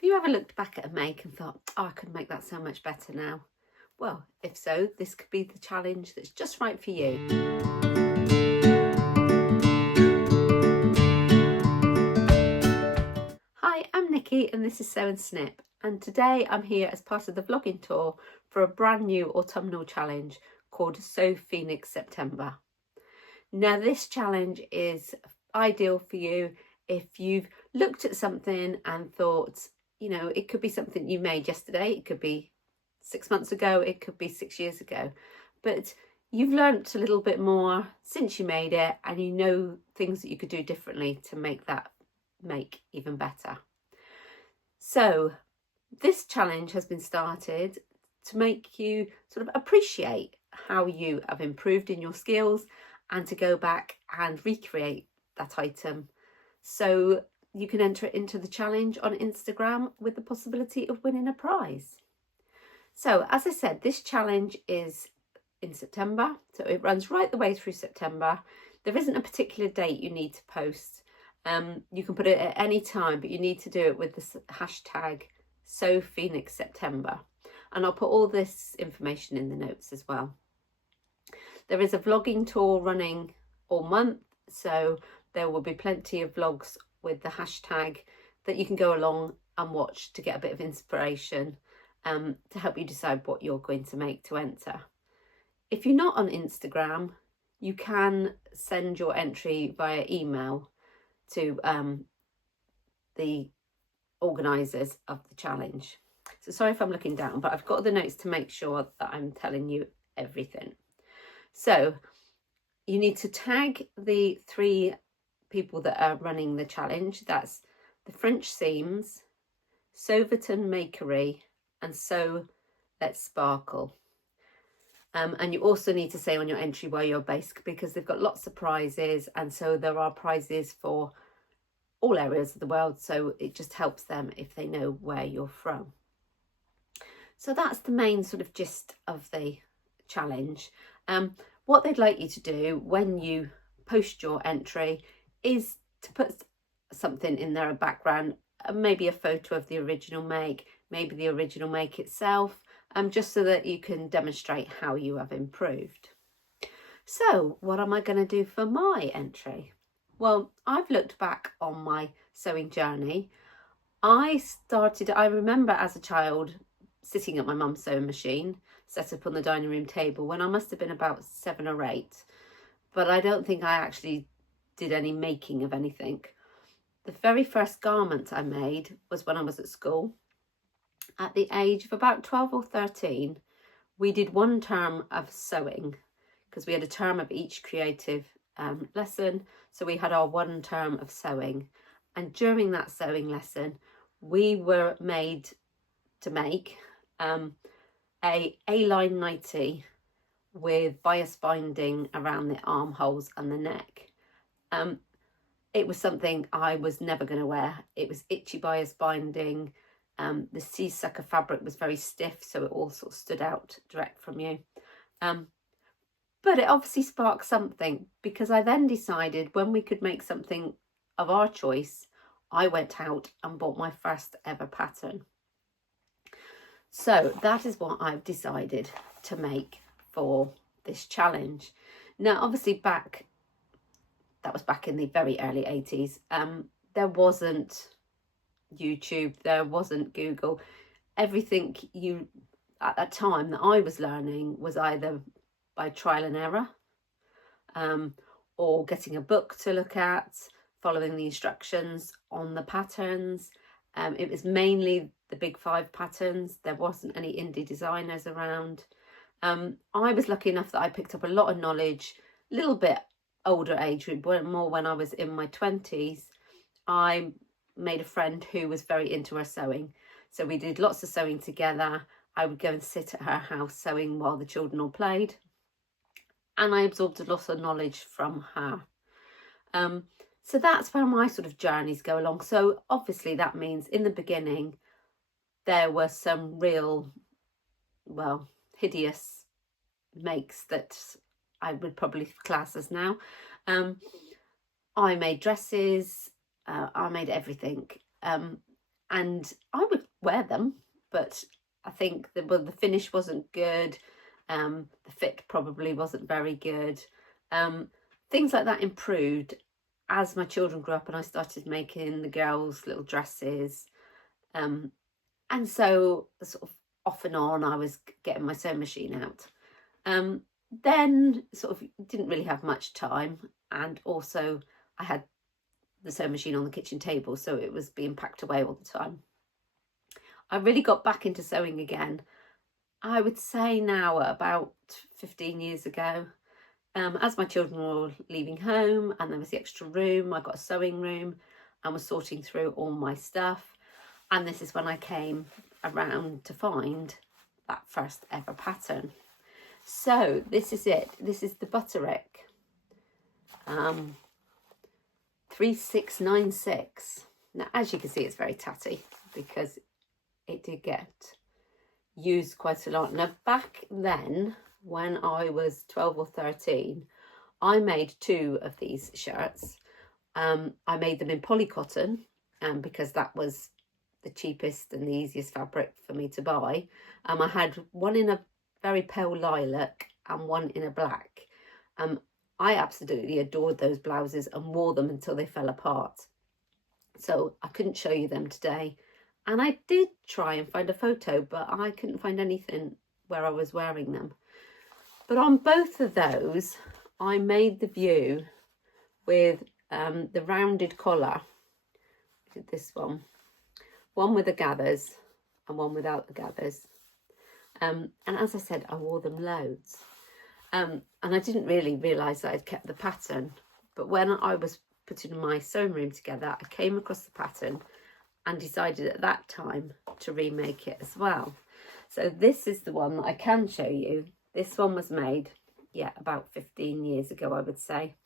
Have you ever looked back at a make and thought, oh, I could make that so much better now? Well, if so, this could be the challenge that's just right for you. Hi, I'm Nikki and this is Sew&Snip, and today I'm here as part of the vlogging tour for a brand new autumnal challenge called Sew Phoenix September. Now this challenge is ideal for you if you've looked at something and thought, you know, it could be something you made yesterday, it could be 6 months ago, it could be 6 years ago, but you've learnt a little bit more since you made it and you know things that you could do differently to make that make even better. So this challenge has been started to make you sort of appreciate how you have improved in your skills and to go back and recreate that item. So you can enter it into the challenge on Instagram with the possibility of winning a prize. So as I said, this challenge is in September, so it runs right the way through September. There isn't a particular date you need to post. You can put it at any time, but you need to do it with the hashtag Sew Phoenix September. And I'll put all this information in the notes as well. There is a vlogging tour running all month, so there will be plenty of vlogs with the hashtag that you can go along and watch to get a bit of inspiration to help you decide what you're going to make to enter. If you're not on Instagram, you can send your entry via email to the organisers of the challenge. So sorry if I'm looking down, but I've got the notes to make sure that I'm telling you everything. So you need to tag the 3 people that are running the challenge. That's the French Seams, Soverton Makery and Sew Let's Sparkle. And you also need to say on your entry where you're based, because they've got lots of prizes, and so there are prizes for all areas of the world, so it just helps them if they know where you're from. So that's the main sort of gist of the challenge. What they'd like you to do when you post your entry is to put something in there, a background, maybe a photo of the original make, maybe the original make itself, just so that you can demonstrate how you have improved. So what am I going to do for my entry? Well, I've looked back on my sewing journey. I remember as a child sitting at my mum's sewing machine set up on the dining room table when I must have been about 7 or 8, but I don't think I actually did any making of anything. The very first garment I made was when I was at school. At the age of about 12 or 13, we did 1 term of sewing because we had a term of each creative lesson. So we had our 1 term of sewing. And during that sewing lesson, we were made to make a A-line nightie with bias binding around the armholes and the neck. It was something I was never going to wear. It was itchy bias binding. The seersucker fabric was very stiff, so it all sort of stood out direct from you. But it obviously sparked something, because I then decided when we could make something of our choice, I went out and bought my first ever pattern. So that is what I've decided to make for this challenge. Now, obviously that was back in the very early 80s. There wasn't YouTube, there wasn't Google. Everything at that time that I was learning was either by trial and error, or getting a book to look at, following the instructions on the patterns. It was mainly the big 5 patterns. There wasn't any indie designers around. I was lucky enough that I picked up a lot of knowledge, a little bit older age, more when I was in my 20s. I made a friend who was very into her sewing, so we did lots of sewing together. I would go and sit at her house sewing while the children all played, and I absorbed a lot of knowledge from her. So that's where my sort of journeys go along. So obviously that means in the beginning there were some real, well, hideous makes that I would probably class as now. I made dresses, I made everything. and I would wear them, but I think the finish wasn't good. The fit probably wasn't very good. Things like that improved as my children grew up and I started making the girls little dresses. And so sort of off and on I was getting my sewing machine out. Then sort of didn't really have much time, and also I had the sewing machine on the kitchen table, so it was being packed away all the time. I really got back into sewing again, I would say now about 15 years ago. As my children were leaving home and there was the extra room, I got a sewing room and was sorting through all my stuff. And this is when I came around to find that first ever pattern. So this is it. This is the Butterick 3696. Now, as you can see, it's very tatty because it did get used quite a lot. Now, back then, when I was 12 or 13, I made 2 of these shirts. I made them in polycotton because that was the cheapest and the easiest fabric for me to buy. I had one in a very pale lilac and one in a black. I absolutely adored those blouses and wore them until they fell apart. So I couldn't show you them today. And I did try and find a photo, but I couldn't find anything where I was wearing them. But on both of those, I made the view with the rounded collar. Look at this one with the gathers and one without the gathers. And as I said, I wore them loads. And I didn't really realise that I'd kept the pattern. But when I was putting my sewing room together, I came across the pattern and decided at that time to remake it as well. So this is the one that I can show you. This one was made, about 15 years ago, I would say.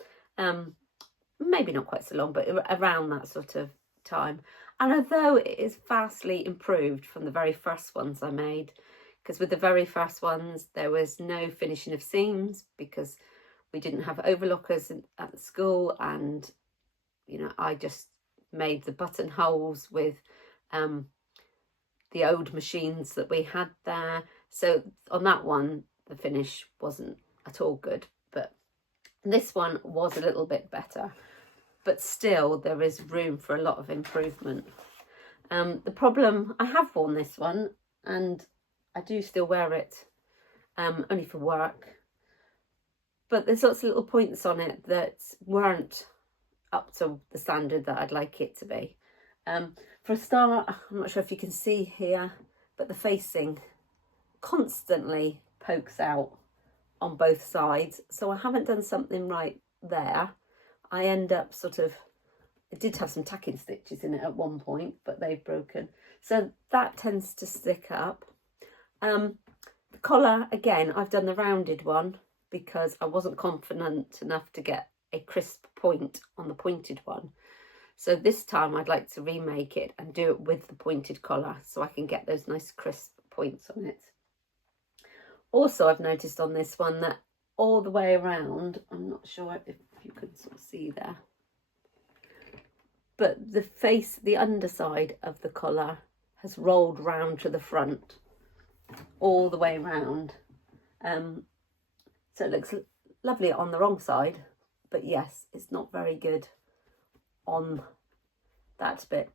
Maybe not quite so long, but around that sort of time. And although it is vastly improved from the very first ones I made, because with the very first ones, there was no finishing of seams because we didn't have overlockers at the school. And, I just made the buttonholes with the old machines that we had there. So on that one, the finish wasn't at all good, but this one was a little bit better. But still, there is room for a lot of improvement. The problem, I have worn this one and I do still wear it, only for work. But there's lots of little points on it that weren't up to the standard that I'd like it to be. For a start, I'm not sure if you can see here, but the facing constantly pokes out on both sides. So I haven't done something right there. I end up it did have some tacking stitches in it at one point, but they've broken. So that tends to stick up. The collar, again, I've done the rounded one because I wasn't confident enough to get a crisp point on the pointed one. So this time I'd like to remake it and do it with the pointed collar so I can get those nice crisp points on it. Also, I've noticed on this one that all the way around, I'm not sure if you can sort of see there, but the underside of the collar has rolled round to the front all the way around. So it looks lovely on the wrong side, but yes, it's not very good on that bit.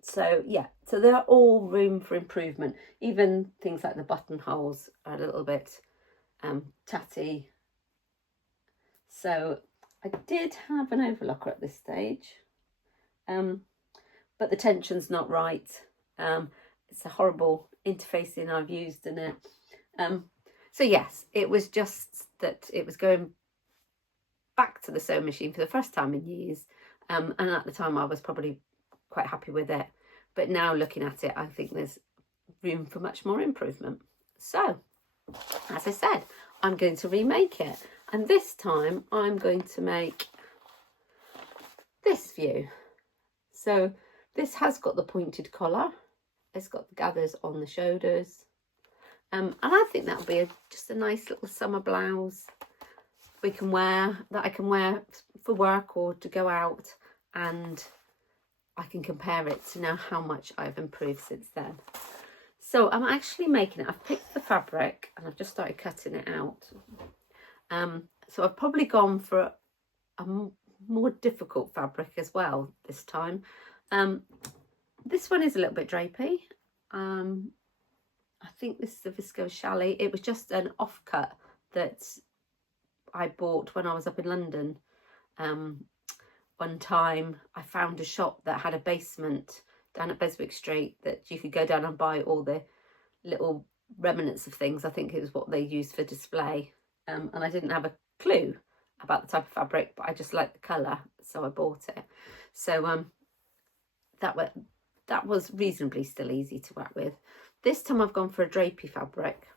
So so they're all room for improvement. Even things like the buttonholes are a little bit tatty. So I did have an overlocker at this stage, but the tension's not right. It's a horrible interfacing I've used in it. So yes, it was just that it was going back to the sewing machine for the first time in years. And at the time I was probably quite happy with it. But now looking at it, I think there's room for much more improvement. So, as I said, I'm going to remake it. And this time I'm going to make this view. So this has got the pointed collar. It's got the gathers on the shoulders. And I think that'll be just a nice little summer blouse we can wear, that I can wear for work or to go out and I can compare it to now how much I've improved since then. So I'm actually making it. I've picked the fabric and I've just started cutting it out. So I've probably gone for a more difficult fabric as well this time. This one is a little bit drapey. I think this is a viscose challis. It was just an offcut that I bought when I was up in London. One time I found a shop that had a basement down at Beswick Street that you could go down and buy all the little remnants of things. I think it was what they used for display. And I didn't have a clue about the type of fabric, but I just liked the colour, so I bought it. So that was reasonably still easy to work with. This time I've gone for a drapey fabric.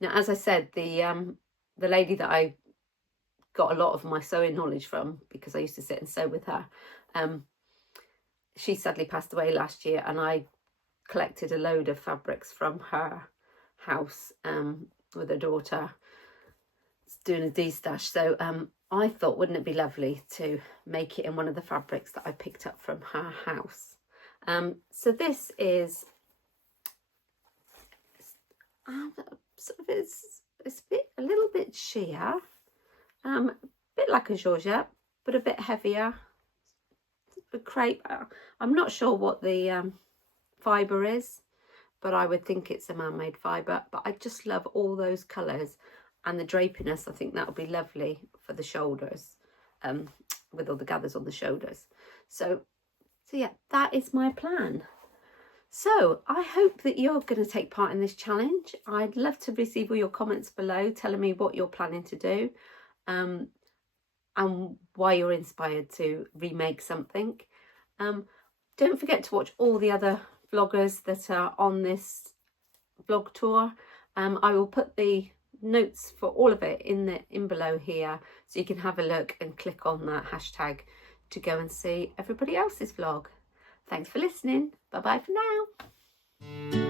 Now, as I said, the lady that I got a lot of my sewing knowledge from, because I used to sit and sew with her, she sadly passed away last year, and I collected a load of fabrics from her house with her daughter doing a de-stash. So I thought, wouldn't it be lovely to make it in one of the fabrics that I picked up from her house. So this is sort of it's a little bit sheer, a bit like a georgette, but a bit heavier. A crepe. I'm not sure what the fibre is, but I would think it's a man-made fibre. But I just love all those colours and the drapiness. I think that would be lovely for the shoulders, with all the gathers on the shoulders. So yeah, that is my plan. So I hope that you're going to take part in this challenge. I'd love to receive all your comments below telling me what you're planning to do, and why you're inspired to remake something. Don't forget to watch all the other vloggers that are on this vlog tour. I will put the notes for all of it in below here, so you can have a look and click on that hashtag to go and see everybody else's vlog. Thanks for listening. Bye bye for now.